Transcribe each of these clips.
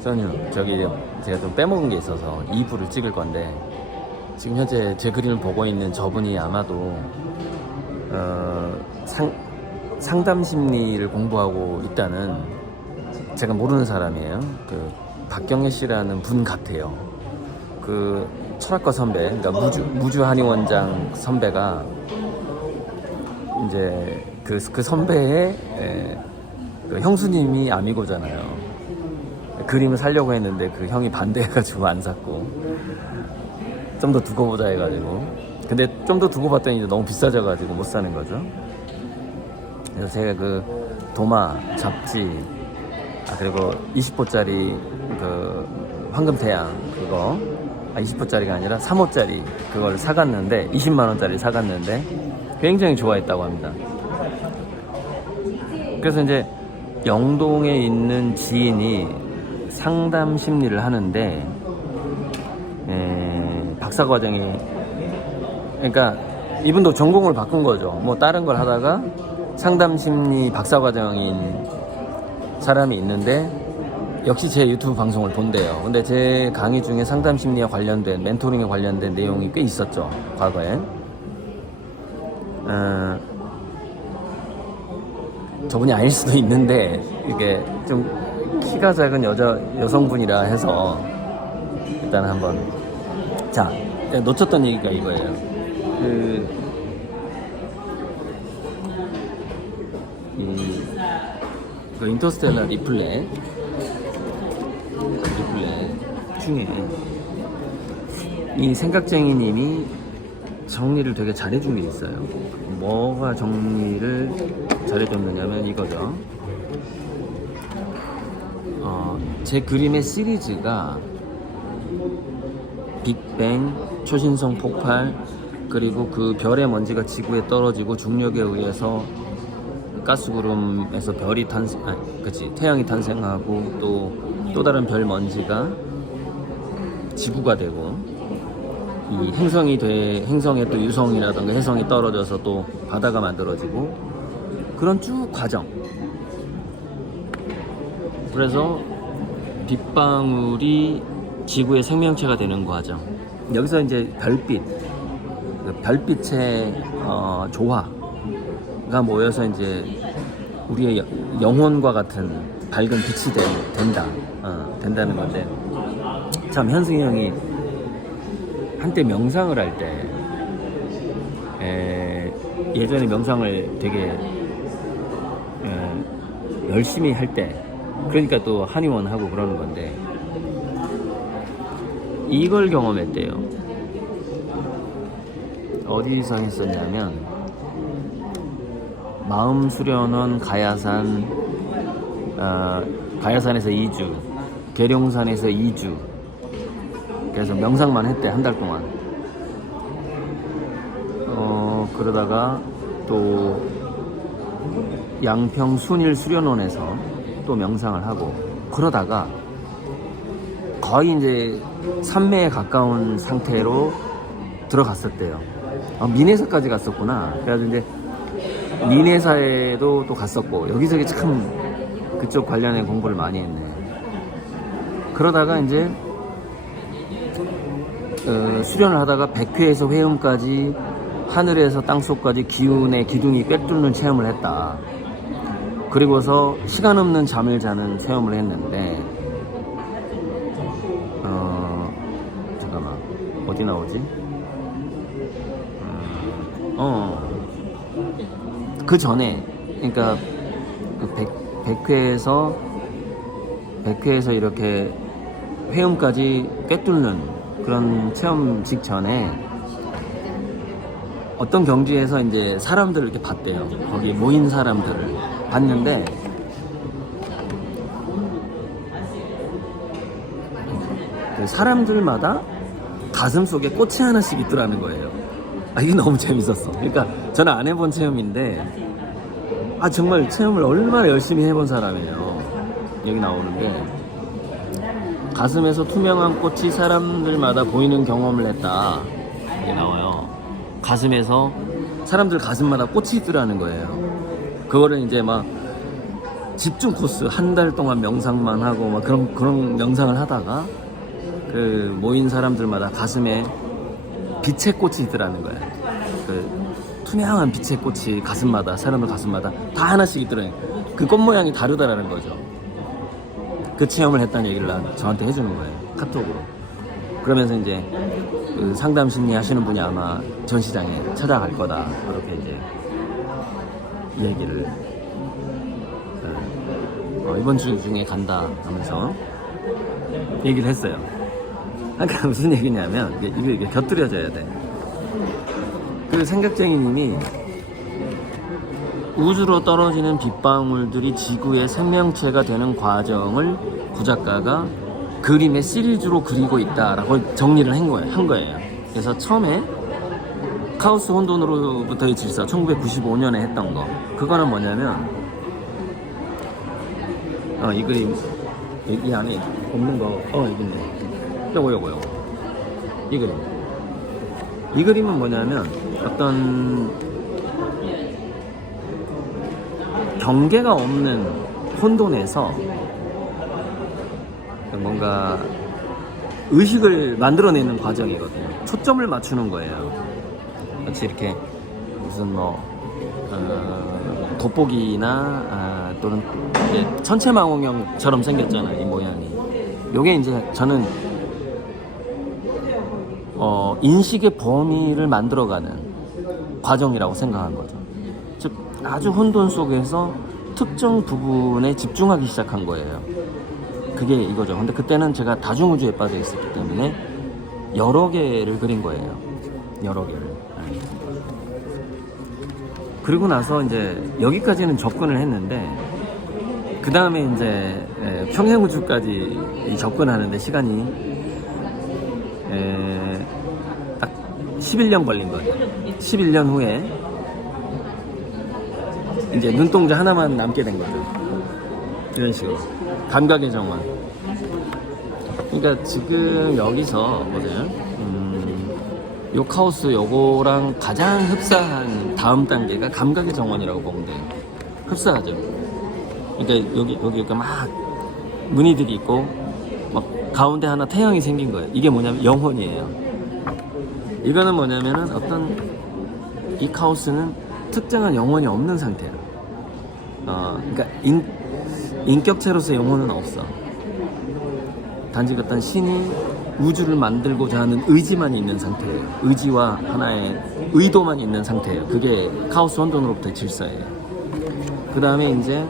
선유, 저기 제가 좀 빼먹은 게 있어서 2부를 찍을 건데, 지금 현재 제 그림을 보고 있는 저분이 아마도 상담 심리를 공부하고 있다는, 제가 모르는 사람이에요. 그 박경혜 씨라는 분 같아요. 그 철학과 선배, 그러니까 무주 한의 원장 선배가 이제 그 선배의 그 형수님이 아미고잖아요. 그림을 사려고 했는데 그 형이 반대해가지고 안 샀고, 좀 더 두고 보자 해가지고, 근데 좀 더 두고 봤더니 이제 너무 비싸져가지고 못 사는 거죠. 그래서 제가 그 도마, 잡지, 그리고 20호짜리 그 황금태양 그거, 20호짜리가 아니라 3호짜리 그걸 사갔는데, 20만원짜리 사갔는데 굉장히 좋아했다고 합니다. 그래서 이제 영동에 있는 지인이 상담 심리를 하는데, 박사과정이, 그러니까 이분도 전공을 바꾼 거죠. 뭐 다른 걸 하다가 상담 심리 박사과정인 사람이 있는데, 역시 제 유튜브 방송을 본대요. 근데 제 강의 중에 상담 심리와 관련된, 멘토링에 관련된 내용이 꽤 있었죠, 과거에. 저분이 아닐 수도 있는데, 이게 좀 키가 작은 여성분이라 해서 일단 한번, 자, 놓쳤던 얘기가 이거예요. 그 인터스텔라 리플렛 중에 이 생각쟁이님이 정리를 되게 잘해준 게 있어요. 뭐가 정리를 잘해줬느냐면 이거죠. 제 그림의 시리즈가 빅뱅, 초신성 폭발, 그리고 그 별의 먼지가 지구에 떨어지고 중력에 의해서 가스구름에서 별이 태양이 탄생하고 또 다른 별 먼지가 지구가 되고, 이 행성에 또 유성이라던가 해성이 떨어져서 또 바다가 만들어지고, 그런 쭉 과정. 그래서 빗방울이 지구의 생명체가 되는 과정. 여기서 이제 별빛의 조화가 모여서 이제 우리의 영혼과 같은 밝은 빛이 된다는 건데, 참 현승이 형이 한때 명상을 할 때, 예전에 명상을 되게 열심히 할 때, 그러니까 또 한의원 하고 그러는 건데, 이걸 경험했대요. 어디서 했었냐면, 마음수련원 가야산에서 2주, 계룡산에서 2주, 그래서 명상만 했대, 한 달 동안. 그러다가 또 양평 순일 수련원에서 또 명상을 하고, 그러다가 거의 이제 산매에 가까운 상태로 들어갔었대요. 민회사까지 갔었구나. 그래가지고 이제 민회사에도 또 갔었고, 여기저기 참 그쪽 관련해 공부를 많이 했네. 그러다가 이제 수련을 하다가 백회에서 회음까지, 하늘에서 땅속까지 기둥이 꿰뚫는 체험을 했다. 그리고서 시간 없는 잠을 자는 체험을 했는데, 잠깐만, 어디 나오지? 그 전에, 그러니까 그 백회에서 이렇게 회음까지 꿰뚫는 그런 체험 직전에 어떤 경지에서 이제 사람들을 이렇게 봤대요. 거기 모인 사람들을 봤는데, 그 사람들마다 가슴 속에 꽃이 하나씩 있더라는 거예요. 이게 너무 재밌었어. 그러니까 저는 안 해본 체험인데, 정말 체험을 얼마나 열심히 해본 사람이에요. 여기 나오는데, 가슴에서 투명한 꽃이 사람들마다 보이는 경험을 했다. 이게 나와요. 가슴에서 사람들 가슴마다 꽃이 있더라는 거예요. 그거를 이제 막 집중 코스 한 달 동안 명상만 하고 막 그런 명상을 하다가 그 모인 사람들마다 가슴에 빛의 꽃이 있더라는 거야. 그 투명한 빛의 꽃이 가슴마다, 사람들 가슴마다 다 하나씩 있더라고요. 그 꽃 모양이 다르다라는 거죠. 그 체험을 했다는 얘기를 저한테 해주는 거예요, 카톡으로. 그러면서 이제 그 상담 심리 하시는 분이 아마 전시장에 찾아갈 거다, 그렇게 이제 얘기를 이번 주 중에 간다 하면서 얘기를 했어요. 그러니까 무슨 얘기냐면 이게 곁들여져야 돼. 그 생각쟁이님이 우주로 떨어지는 빗방울들이 지구의 생명체가 되는 과정을 구작가가 그림의 시리즈로 그리고 있다라고 정리를 한 거예요. 그래서 처음에 카오스 혼돈으로부터의 질서 1995년에 했던 거, 그거는 뭐냐면 이 그림, 이 안에 없는 거, 이건데 요거 이 그림은 뭐냐면 어떤 경계가 없는 혼돈에서 뭔가 의식을 만들어내는 과정이거든요. 초점을 맞추는 거예요. 마치 이렇게 무슨 돋보기나 또는 천체망원경처럼 생겼잖아요, 이 모양이. 요게 이제 저는 인식의 범위를 만들어가는 과정이라고 생각한 거죠. 즉 아주 혼돈 속에서 특정 부분에 집중하기 시작한 거예요. 그게 이거죠. 근데 그때는 제가 다중우주에 빠져 있었기 때문에 여러 개를 그린 거예요. 여러 개를. 그리고 나서 이제 여기까지는 접근을 했는데, 그 다음에 이제 평행우주까지 접근하는데 시간이 딱 11년 걸린 거예요. 11년 후에 이제 눈동자 하나만 남게 된 거죠. 이런 식으로 감각의 정원. 그러니까 지금 여기서 보세요. 요 카오스 요거랑 가장 흡사한 다음 단계가 감각의 정원이라고 보면 돼요. 흡사하죠. 그러니까 여기 막 무늬들이 있고 막 가운데 하나 태양이 생긴 거예요. 이게 뭐냐면 영혼이에요. 이거는 뭐냐면은 어떤 이 카오스는 특정한 영혼이 없는 상태야. 그러니까 인격체로서 영혼은 없어. 단지 어떤 신이 우주를 만들고자 하는 의지만 있는 상태예요. 의지와 하나의 의도만 있는 상태예요. 그게 카오스 혼돈으로부터의 질서예요. 그 다음에 이제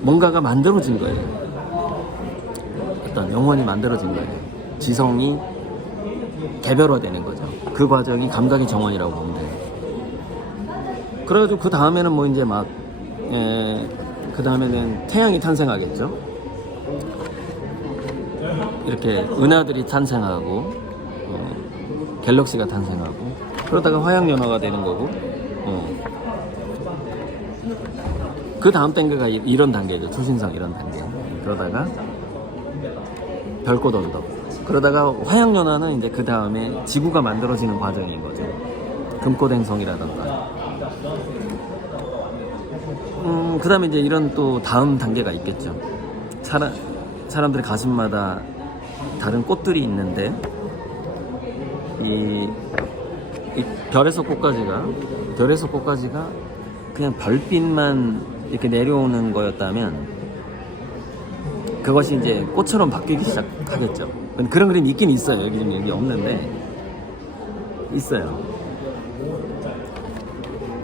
뭔가가 만들어진 거예요. 어떤 영혼이 만들어진 거예요. 지성이 개별화되는 거죠. 그 과정이 감각의 정원이라고 보면 돼요. 그래가지고 그 다음에는 뭐 이제 막 그 다음에는 태양이 탄생하겠죠. 이렇게 은하들이 탄생하고 갤럭시가 탄생하고, 그러다가 화양연화가 되는 거고, 그 다음 단계가 이런 단계죠. 초신성 이런 단계. 그러다가 별꽃 언덕. 그러다가 화양연화는 이제 그 다음에 지구가 만들어지는 과정인 거죠. 금꽃행성이라던가. 그 다음에 이제 이런 또 다음 단계가 있겠죠. 사람들의 가슴마다 다른 꽃들이 있는데, 이 별에서 꽃까지가 그냥 별빛만 이렇게 내려오는 거였다면, 그것이 이제 꽃처럼 바뀌기 시작하겠죠. 그런 그림이 있긴 있어요. 여기 없는데 있어요.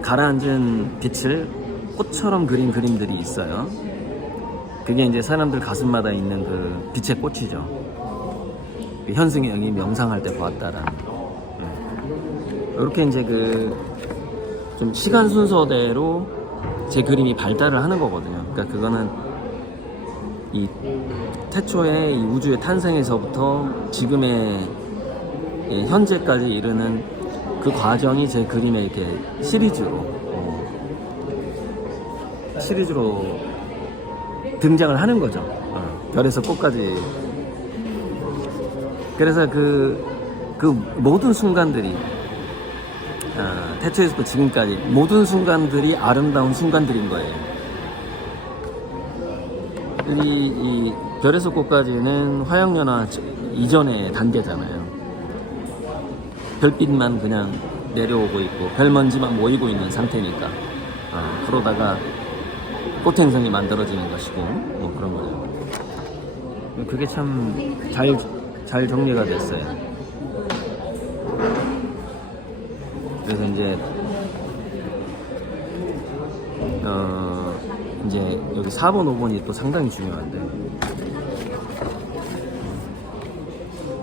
가라앉은 빛을 꽃처럼 그린 그림들이 있어요. 그게 이제 사람들 가슴마다 있는 그 빛의 꽃이죠. 현승이 형이 명상할 때 보았다라는. 이렇게 이제 좀 시간 순서대로 제 그림이 발달을 하는 거거든요. 그러니까 그거는 이 태초의 이 우주의 탄생에서부터 지금의 현재까지 이르는 그 과정이 제 그림에 이렇게 시리즈로 등장을 하는 거죠. 별에서 꽃까지. 그래서 그 모든 순간들이, 태초에서부터 지금까지 모든 순간들이 아름다운 순간들인 거예요. 이 별에서 꽃까지는 화양연화 이전의 단계잖아요. 별빛만 그냥 내려오고 있고 별먼지만 모이고 있는 상태니까 그러다가 꽃행성이 만들어지는 것이고 뭐 그런 거죠. 그게 참 잘 정리가 됐어요. 그래서 이제 여기 4번, 5번이 또 상당히 중요한데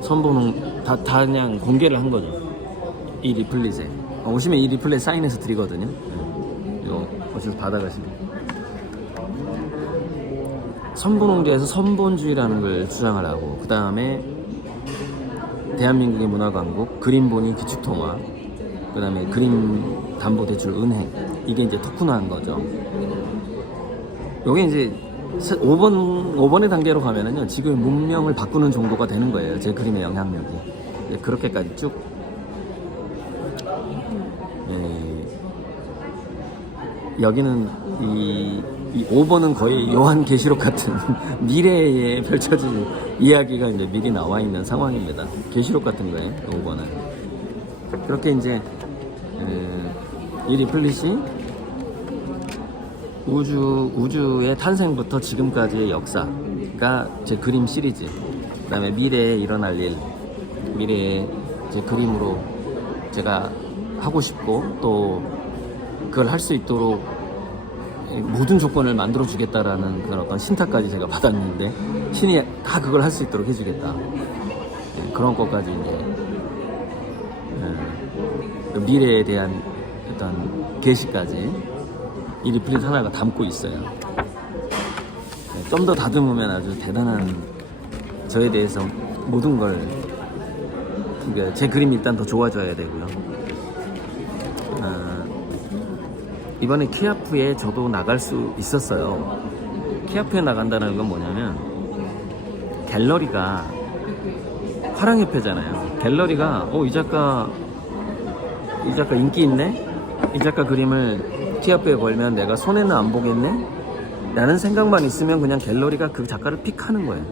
선보는 다 그냥 공개를 한 거죠. 이 리플릿에 오시면 이 리플릿 사인해서 드리거든요. 이거 어디서 받아가시면 선본홍제에서 선본주의라는 걸 주장을 하고 그 다음에 대한민국의 문화광국 그림본이 기축통화 그 다음에 그림담보대출 은행 이게 이제 토큰화한 거죠. 요게 이제 5번의 단계로 가면은요 지금 문명을 바꾸는 정도가 되는 거예요. 제 그림의 영향력이. 그렇게까지 쭉 여기는 이 5번은 거의 요한계시록 같은 미래에 펼쳐질 이야기가 이제 미리 나와 있는 상황입니다. 계시록 같은 거예요. 5번은 그렇게 이제 이 리플릿이 우주의 탄생부터 지금까지의 역사가 제 그림 시리즈, 그 다음에 미래에 일어날 일, 미래에 제 그림으로 제가 하고 싶고 또 그걸 할 수 있도록 모든 조건을 만들어 주겠다라는 그런 어떤 신탁까지 제가 받았는데 신이 다 그걸 할 수 있도록 해주겠다. 그런 것까지 이제 미래에 대한 어떤 계시까지 이 리플릿 하나가 담고 있어요. 좀 더 다듬으면 아주 대단한 저에 대해서 모든 걸 그러니까 제 그림이 일단 더 좋아져야 되고요. 이번에 키아프에 저도 나갈 수 있었어요. 키아프에 나간다는 건 뭐냐면 갤러리가 화랑협회잖아요. 갤러리가 이 작가 인기 있네? 이 작가 그림을 키아프에 걸면 내가 손해는 안 보겠네? 라는 생각만 있으면 그냥 갤러리가 그 작가를 픽하는 거예요.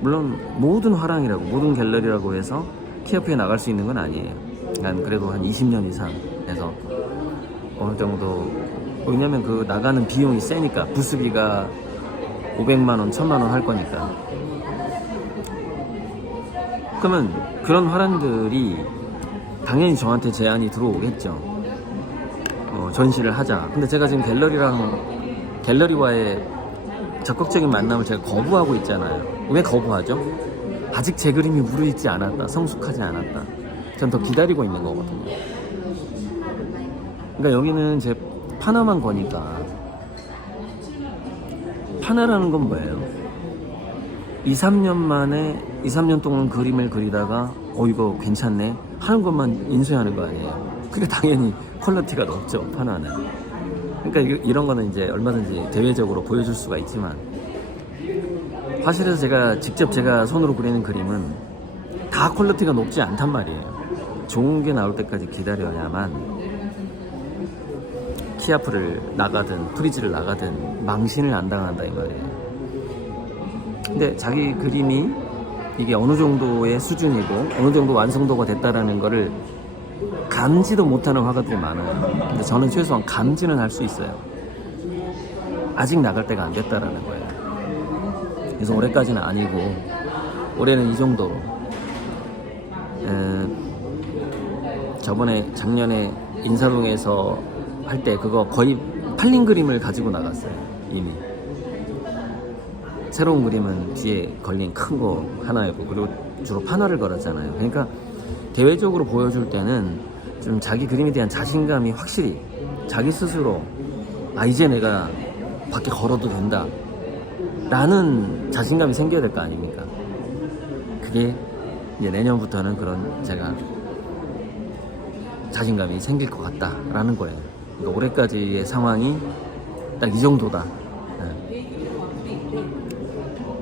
물론 모든 화랑이라고 모든 갤러리라고 해서 키아프에 나갈 수 있는 건 아니에요. 그래도 한 20년 이상 해서 어느 정도 왜냐면 그 나가는 비용이 세니까 부스비가 500만원, 1000만원 할 거니까. 그러면 그런 화랑들이 당연히 저한테 제안이 들어오겠죠. 전시를 하자. 근데 제가 지금 갤러리와의 적극적인 만남을 제가 거부하고 있잖아요. 왜 거부하죠? 아직 제 그림이 무르익지 않았다. 성숙하지 않았다. 전 더 기다리고 있는 거거든요. 그러니까 여기는 제 파나만 거니까. 파나라는 건 뭐예요? 2-3년 동안 그림을 그리다가 이거 괜찮네 하는 것만 인쇄하는 거 아니에요. 그게 당연히 퀄리티가 높죠, 파나는. 그러니까 이런 거는 이제 얼마든지 대외적으로 보여줄 수가 있지만 사실은 제가 손으로 그리는 그림은 다 퀄리티가 높지 않단 말이에요. 좋은 게 나올 때까지 기다려야만 키아프를 나가든 프리즈를 나가든 망신을 안 당한다 이 말이에요. 근데 자기 그림이 이게 어느 정도의 수준이고 어느 정도 완성도가 됐다라는 거를 감지도 못하는 화가들이 많아요. 근데 저는 최소한 감지는 할 수 있어요. 아직 나갈 때가 안 됐다라는 거예요. 그래서 올해까지는 아니고 올해는 이 정도로 작년에 인사동에서 할 때 그거 거의 팔린 그림을 가지고 나갔어요. 이미 새로운 그림은 뒤에 걸린 큰 거 하나였고 그리고 주로 판화를 걸었잖아요. 그러니까 대외적으로 보여줄 때는 좀 자기 그림에 대한 자신감이 확실히 자기 스스로 이제 내가 밖에 걸어도 된다 라는 자신감이 생겨야 될 거 아닙니까? 그게 이제 내년부터는 그런 제가 자신감이 생길 것 같다 라는 거예요. 그러니까 올해까지의 상황이 딱 이 정도다.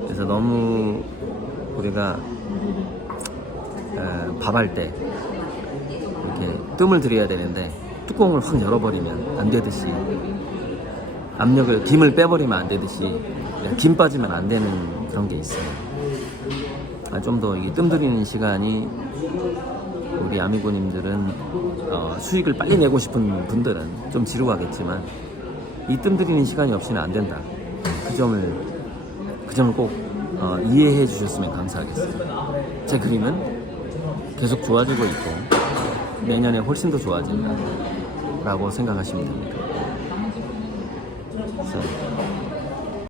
그래서 너무 우리가 밥할 때 이렇게 뜸을 들여야 되는데 뚜껑을 확 열어버리면 안 되듯이 압력을 김을 빼버리면 안 되듯이 김 빠지면 안 되는 그런 게 있어요. 좀 더 이게 뜸들이는 시간이 우리 아미고님들은 수익을 빨리 내고 싶은 분들은 좀 지루하겠지만 이 뜸들이는 시간이 없이는 안 된다. 그 점을 꼭 이해해 주셨으면 감사하겠습니다. 제 그림은 계속 좋아지고 있고 내년에 훨씬 더 좋아진다 라고 생각하시면 됩니다. 그래서